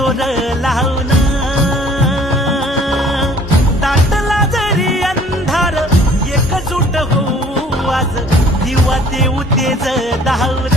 जोर लावून दाटला जरी अंधार एकजूट होऊ आज दिवा देऊ तेज धावून